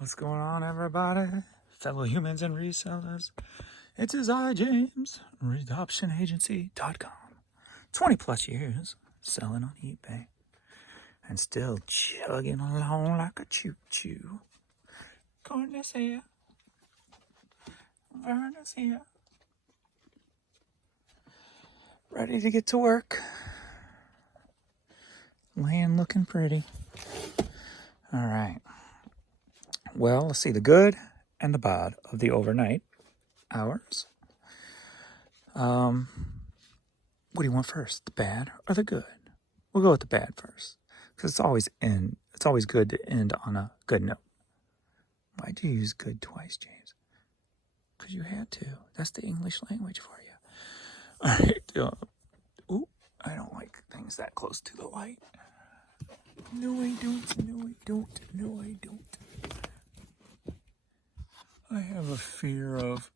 What's going on, everybody? Fellow humans and resellers. It's his James, ReadoptionAgency.com. 20 plus years selling on eBay and still chugging along like a choo-choo. Goodness here. Verna's here. Ready to get to work. Land looking pretty. All right. Well, let's see the good and the bad of the overnight hours. What do you want first, the bad or the good? We'll go with the bad first, because it's always good to end on a good note. Why do you use good twice, James? Because you had to. That's the English language for you. All right. Ooh, I don't like things that close to the light. No, I don't. No, I don't. No, I don't. I have a fear of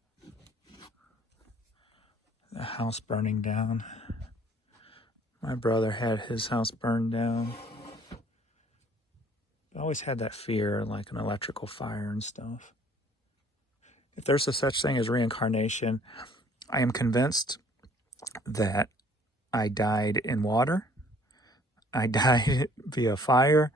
the house burning down. My brother had his house burned down. I always had that fear, like an electrical fire and stuff. If there's a such thing as reincarnation, I am convinced that I died in water, I died via fire,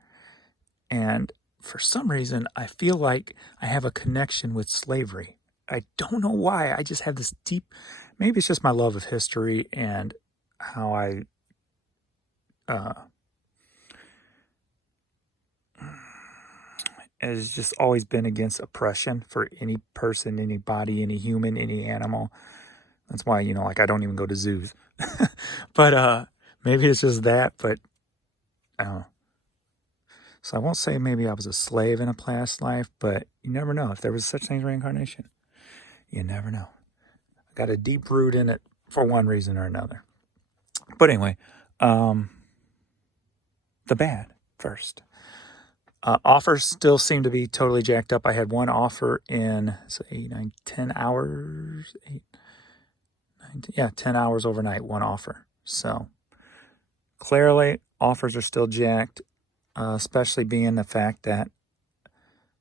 and for some reason, I feel like I have a connection with slavery. I don't know why. I just have this deep, maybe it's just my love of history and how I has just always been against oppression for any person, any body, any human, any animal. That's why, like I don't even go to zoos. But maybe it's just that, but I don't know. So I won't say maybe I was a slave in a past life, but you never know. If there was such thing as reincarnation, you never know. I got a deep root in it for one reason or another. But anyway, the bad first. Offers still seem to be totally jacked up. I had one offer in 8, 9, 10 hours. 8, 9, 10, 10 hours overnight, one offer. So clearly offers are still jacked, especially being the fact that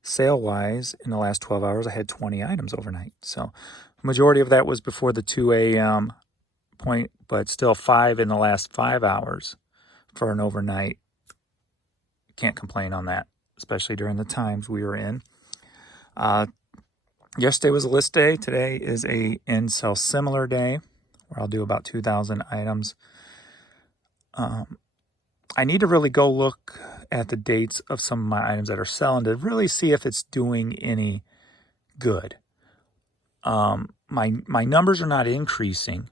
sale-wise, in the last 12 hours, I had 20 items overnight. So majority of that was before the 2 a.m. point, but still 5 in the last 5 hours for an overnight. Can't complain on that, especially during the times we were in. Yesterday was a list day. Today is a end sell similar day where I'll do about 2,000 items. I need to really go look at the dates of some of my items that are selling to really see if it's doing any good. My numbers are not increasing,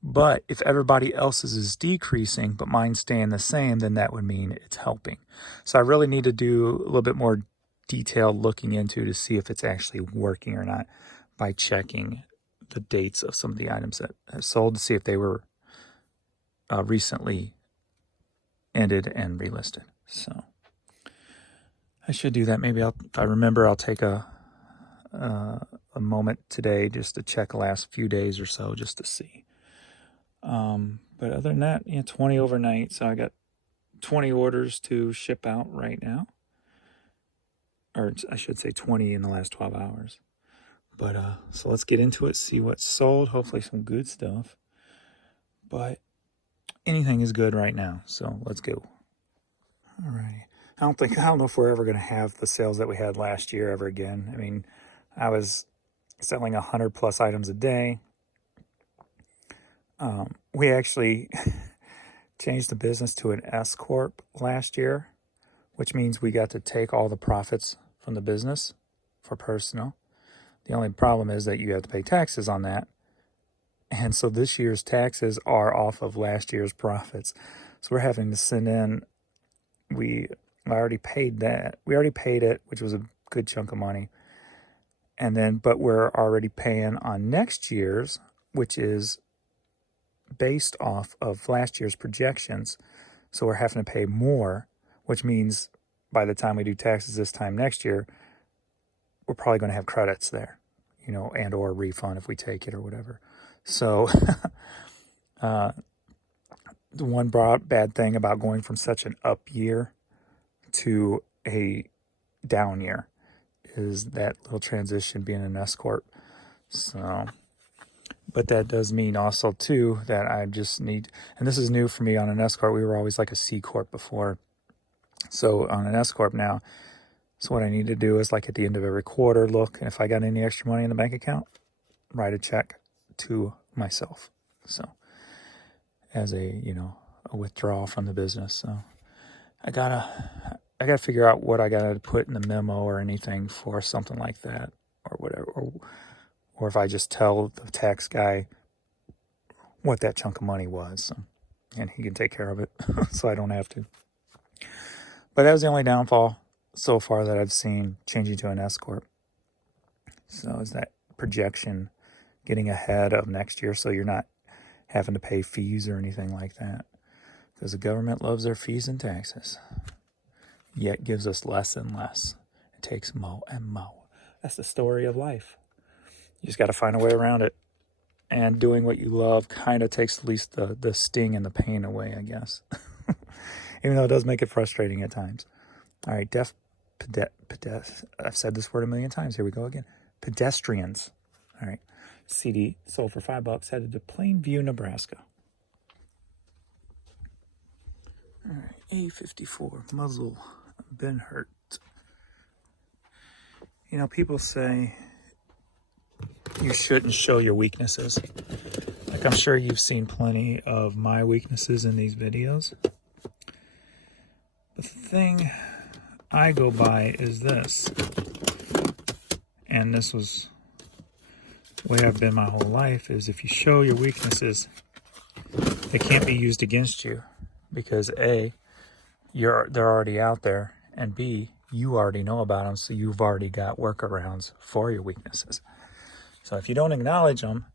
but if everybody else's is decreasing, but mine's staying the same, then that would mean it's helping. So I really need to do a little bit more detailed looking into to see if it's actually working or not by checking the dates of some of the items that have sold to see if they were recently ended and relisted. So I should do that. Maybe if I remember, I'll take a moment today just to check the last few days or so just to see. But other than that, 20 overnight. So I got 20 orders to ship out right now. Or I should say 20 in the last 12 hours. But so let's get into it, see what's sold. Hopefully some good stuff. But anything is good right now. So let's go. All right. I don't know if we're ever going to have the sales that we had last year ever again. I mean, I was selling 100 plus items a day. We actually changed the business to an S Corp last year, which means we got to take all the profits from the business for personal. The only problem is that you have to pay taxes on that. And so this year's taxes are off of last year's profits. So we're having to send in, I already paid that. We already paid it, which was a good chunk of money. And then, but we're already paying on next year's, which is based off of last year's projections. So we're having to pay more, which means by the time we do taxes this time next year, we're probably going to have credits there, and or a refund if we take it or whatever. So the one bad thing about going from such an up year to a down year is that little transition being an S Corp. So, but that does mean also too that I just need, and this is new for me on an S Corp. We were always like a C Corp before. So on an S Corp now, so what I need to do is like at the end of every quarter, look, and if I got any extra money in the bank account, write a check to myself. So as a, you know, a withdrawal from the business. So I gotta figure out what I gotta put in the memo or anything for something like that or whatever. Or if I just tell the tax guy what that chunk of money was, so, and he can take care of it so I don't have to. But that was the only downfall so far that I've seen changing to an S Corp. So is that projection getting ahead of next year so you're not having to pay fees or anything like that. Because the government loves their fees and taxes, yet gives us less and less. It takes more and more. That's the story of life. You just got to find a way around it. And doing what you love kind of takes at least the sting and the pain away, I guess. Even though it does make it frustrating at times. All right, I've said this word a million times. Here we go again. Pedestrians. All right. CD sold for $5, headed to Plainview, Nebraska. All right, A54 muzzle been hurt. You know, people say you shouldn't show your weaknesses. Like, I'm sure you've seen plenty of my weaknesses in these videos. The thing I go by is this, and this was the way I've been my whole life, is if you show your weaknesses, they can't be used against you because A, they're already out there, and B, you already know about them, so you've already got workarounds for your weaknesses. So if you don't acknowledge them,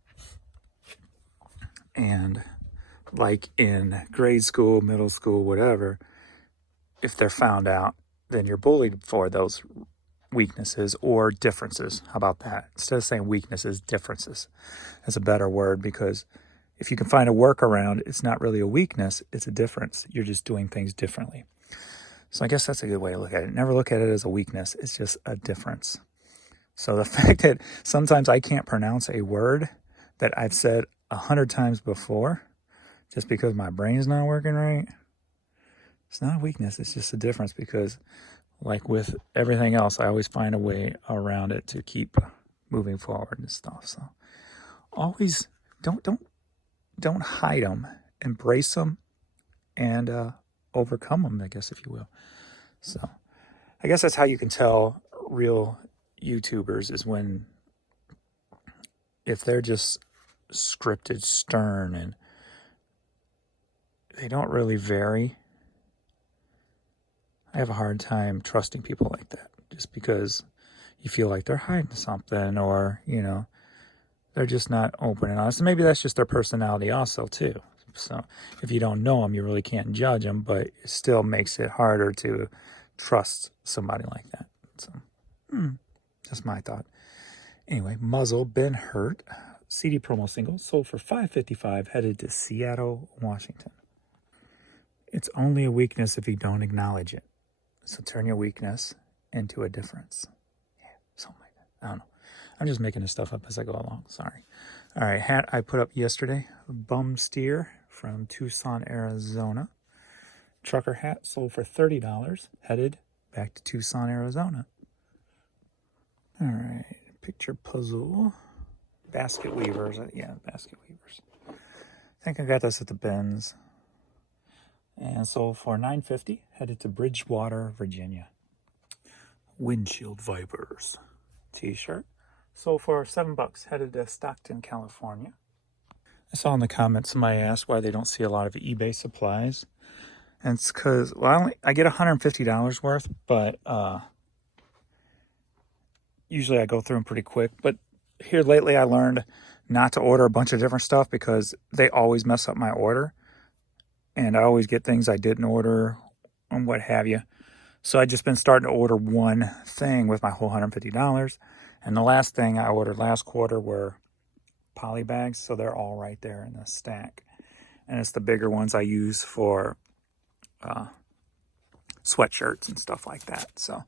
and like in grade school, middle school, whatever, if they're found out, then you're bullied for those weaknesses or differences. How about that? Instead of saying weaknesses, differences. That's a better word, because if you can find a workaround, it's not really a weakness, it's a difference. You're just doing things differently. So I guess that's a good way to look at it. Never look at it as a weakness. It's just a difference. So the fact that sometimes I can't pronounce a word that I've said 100 times before, just because my brain's not working right, it's not a weakness. It's just a difference, because like with everything else, I always find a way around it to keep moving forward and stuff. So always don't hide them, embrace them, and overcome them, I guess, if you will. So I guess that's how you can tell real YouTubers, is when, if they're just scripted, stern, and they don't really vary. I have a hard time trusting people like that, just because you feel like they're hiding something, or, you know, they're just not open and honest. And maybe that's just their personality also too. So if you don't know them, you really can't judge them, but it still makes it harder to trust somebody like that. So that's my thought. Anyway, muzzle been hurt. CD promo single sold for $5.55, headed to Seattle, Washington. It's only a weakness if you don't acknowledge it. So turn your weakness into a difference. Yeah, something like that. I don't know. I'm just making this stuff up as I go along. Sorry. All right, hat I put up yesterday. Bum Steer from Tucson, Arizona. Trucker hat sold for $30, headed back to Tucson, Arizona. All right, picture puzzle. Basket weavers. Yeah, basket weavers. I think I got this at the bins. And sold for $9.50, headed to Bridgewater, Virginia. Windshield Vipers t-shirt sold for $7, headed to Stockton, California. I saw in the comments somebody asked why they don't see a lot of eBay supplies. And it's because, well, I get $150 worth, but usually I go through them pretty quick. But here lately I learned not to order a bunch of different stuff, because they always mess up my order. And I always get things I didn't order and what have you. So I just been starting to order one thing with my whole $150. And the last thing I ordered last quarter were poly bags. So they're all right there in the stack. And it's the bigger ones I use for sweatshirts and stuff like that. So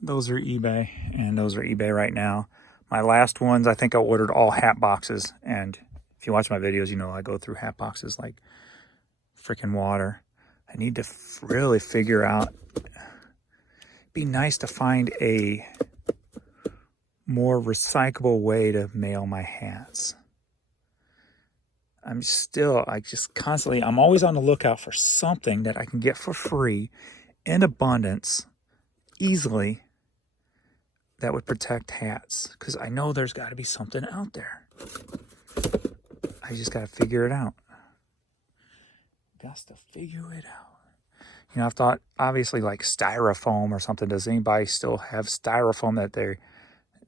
Those are eBay, and those are eBay right now. My last ones, I think I ordered all hat boxes, and if you watch my videos, you know I go through hat boxes like freaking water. I need to really figure out, be nice to find a more recyclable way to mail my hats. I'm always on the lookout for something that I can get for free in abundance, easily, that would protect hats, because I know there's got to be something out there. I just got to figure it out. You know, I've thought, obviously, like styrofoam or something. Does anybody still have styrofoam that they're,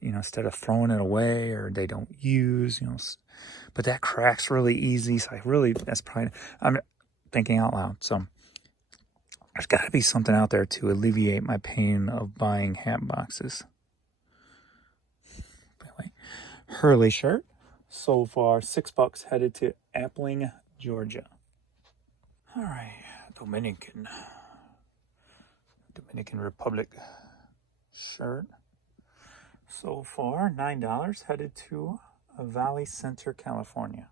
you know, instead of throwing it away or they don't use, you know, but that cracks really easy. So I'm thinking out loud. So there's got to be something out there to alleviate my pain of buying hat boxes. Anyway, Hurley shirt sold for $6, headed to Appling, Georgia. All right, Dominican Republic shirt sold for $9, headed to Valley Center, California.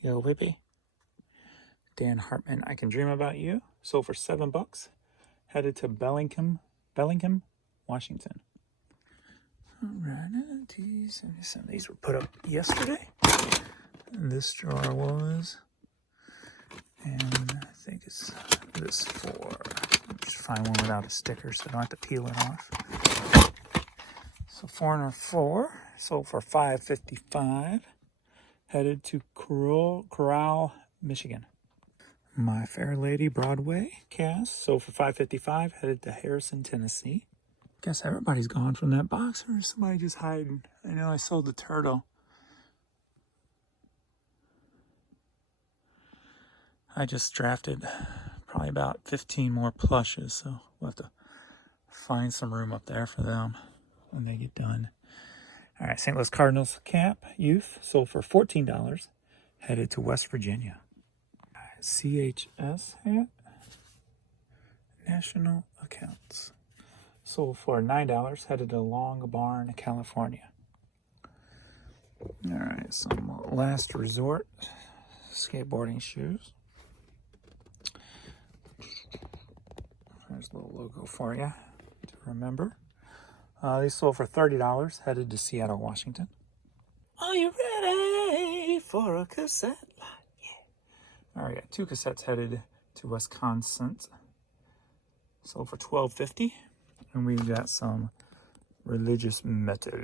Yo, Whippy. Dan Hartman, I Can Dream About You, sold for $7, headed to Bellingham, Washington. All right, some of these were put up yesterday. And this jar was, and I think it's this for, just find one without a sticker so I don't have to peel it off. So 404, sold for $5.55, headed to Corral, Michigan. My Fair Lady Broadway cast, sold for $5.55, headed to Harrison, Tennessee. Guess everybody's gone from that box, or is somebody just hiding? I know I sold the turtle. I just drafted probably about 15 more plushes, so we'll have to find some room up there for them when they get done. All right, St. Louis Cardinals cap, youth, sold for $14, headed to West Virginia. CHS hat, National Accounts, sold for $9, headed to Long Barn, California. All right, some Last Resort skateboarding shoes. There's a little logo for you to remember. These sold for $30, headed to Seattle, Washington. Are you ready for a cassette? Yeah. All right, got 2 cassettes headed to Wisconsin. Sold for $12.50. And we've got some religious metal.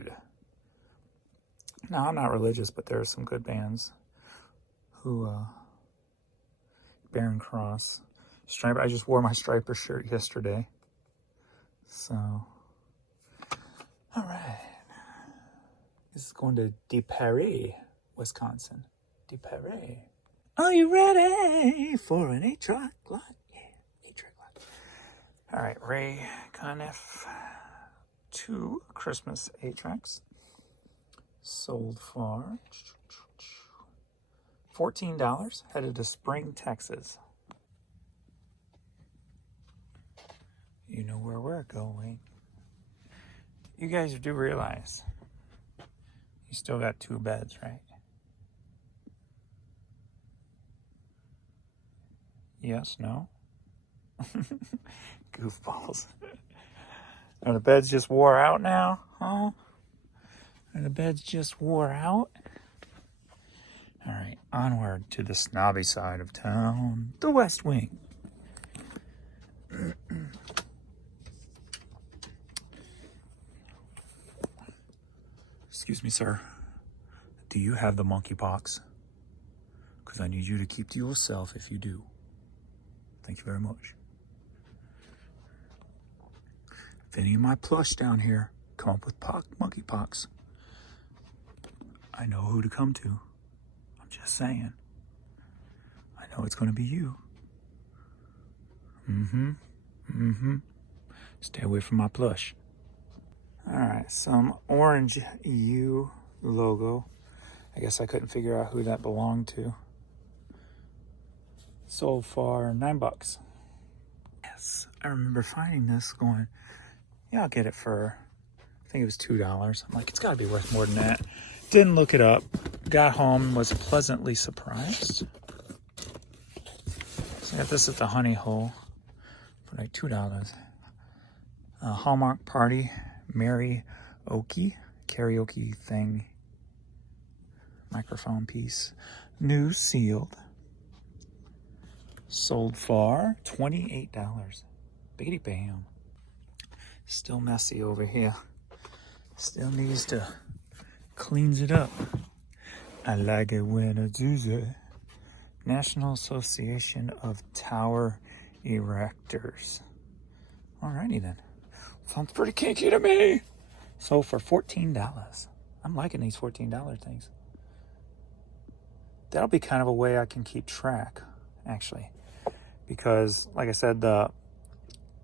Now, I'm not religious, but there are some good bands who, Barren Cross, Striper. I just wore my Striper shirt yesterday. So, all right. This is going to De Paris, Wisconsin. De Paris. Are you ready for an 8-track lot? Yeah, 8-track lot. All right, Ray Conniff, 2 Christmas 8-tracks. Sold for $14, headed to Spring, Texas. You know where we're going. You guys do realize you still got 2 beds, right? Yes, no? Goofballs. Are the beds just wore out now? Huh? Are the beds just wore out? All right, onward to the snobby side of town, the West Wing. Excuse me, sir. Do you have the monkeypox? Because I need you to keep to yourself if you do. Thank you very much. If any of my plush down here come up with monkeypox, I know who to come to. I'm just saying. I know it's going to be you. Stay away from my plush. All right, some orange U logo. I guess I couldn't figure out who that belonged to. Sold for $9. Yes, I remember finding this going, yeah, I'll get it for, I think it was $2. I'm like, it's got to be worth more than that. Didn't look it up. Got home, was pleasantly surprised. So I got this at the Honey Hole for like $2. Hallmark Party Karaoke thing. Microphone piece. New, sealed. Sold for $28. Biggity bam. Still messy over here. Still needs to cleans it up. I like it when I do that. National Association of Tower Erectors. Alrighty then. Sounds pretty kinky to me. So for $14. I'm liking these $14 things. That'll be kind of a way I can keep track, actually. Because, like I said, the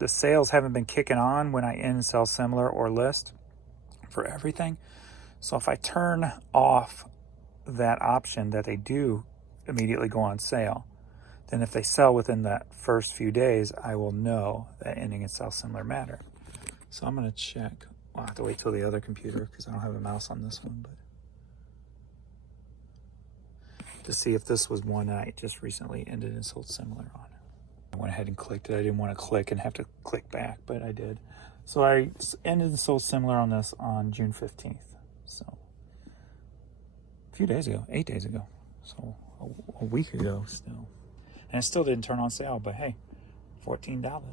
sales haven't been kicking on when I end sell similar or list for everything. So if I turn off that option that they do immediately go on sale, then if they sell within that first few days, I will know that ending and sell similar matter. So I'm going to check. I'll have to wait till the other computer because I don't have a mouse on this one, but to see if this was one I just recently ended and sold similar on. I went ahead and clicked it. I didn't want to click and have to click back, but I did. So I ended and sold similar on this on June 15th. So a few days ago, 8 days ago. So a week ago still. And it still didn't turn on sale, but hey, $14. All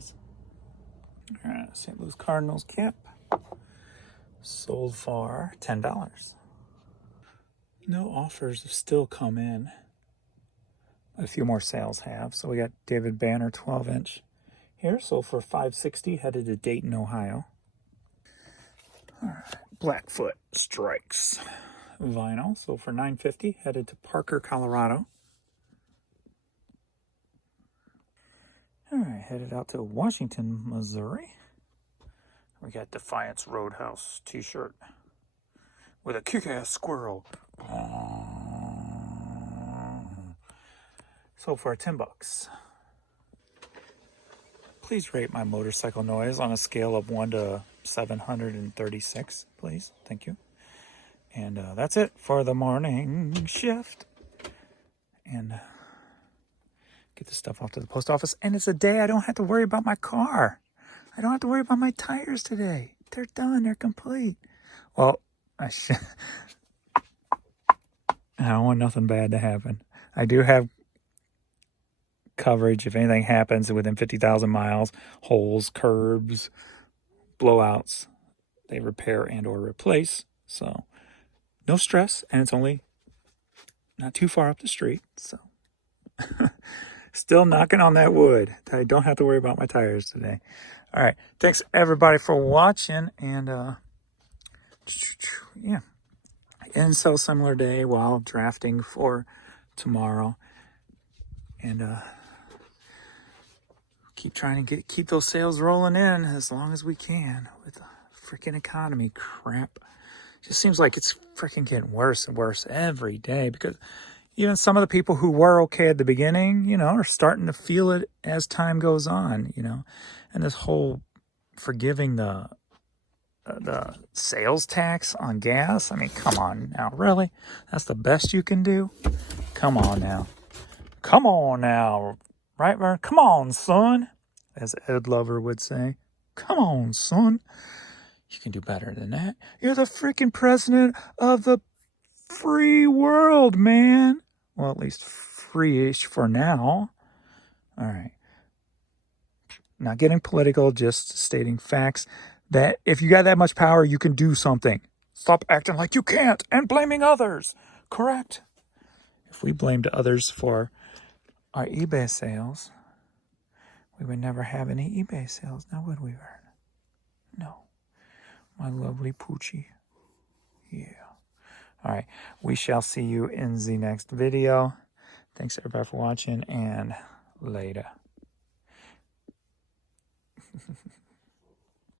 right, St. Louis Cardinals cap. Sold for $10. No offers have still come in. A few more sales have. So we got David Banner 12-inch here. Sold for $5.60, headed to Dayton, Ohio. All right, Blackfoot Strikes vinyl. Sold for $9.50, headed to Parker, Colorado. All right, headed out to Washington, Missouri. We got Defiance Roadhouse t-shirt with a kick-ass squirrel. Sold for $10. Please rate my motorcycle noise on a scale of 1 to 736, please. Thank you. And that's it for the morning shift. And get this stuff off to the post office. And it's a day I don't have to worry about my car. I don't have to worry about my tires today. They're done. They're complete. Well, I don't want nothing bad to happen. I do have coverage if anything happens within 50,000 miles. Holes, curbs, blowouts. They repair and or replace. So no stress. And it's only not too far up the street. So still knocking on that wood. I don't have to worry about my tires today. All right. Thanks everybody for watching. And yeah. And sell similar day while drafting for tomorrow. And keep trying to keep those sales rolling in as long as we can with the freaking economy crap. Just seems like it's freaking getting worse and worse every day, because even some of the people who were okay at the beginning, you know, are starting to feel it as time goes on, you know. And this whole forgiving the sales tax on gas, I mean, come on now, really? That's the best you can do? Come on now. Come on now. Right, Vern? Come on, son. As Ed Lover would say. Come on, son. You can do better than that. You're the freaking president of the free world, man. Well, at least free-ish for now. All right. Not getting political, just stating facts. That if you got that much power, you can do something. Stop acting like you can't and blaming others. Correct? If we blamed others for our eBay sales, we would never have any eBay sales, now would we, Vern? No. My lovely Poochie. Yeah. All right. We shall see you in the next video. Thanks everybody for watching, and later.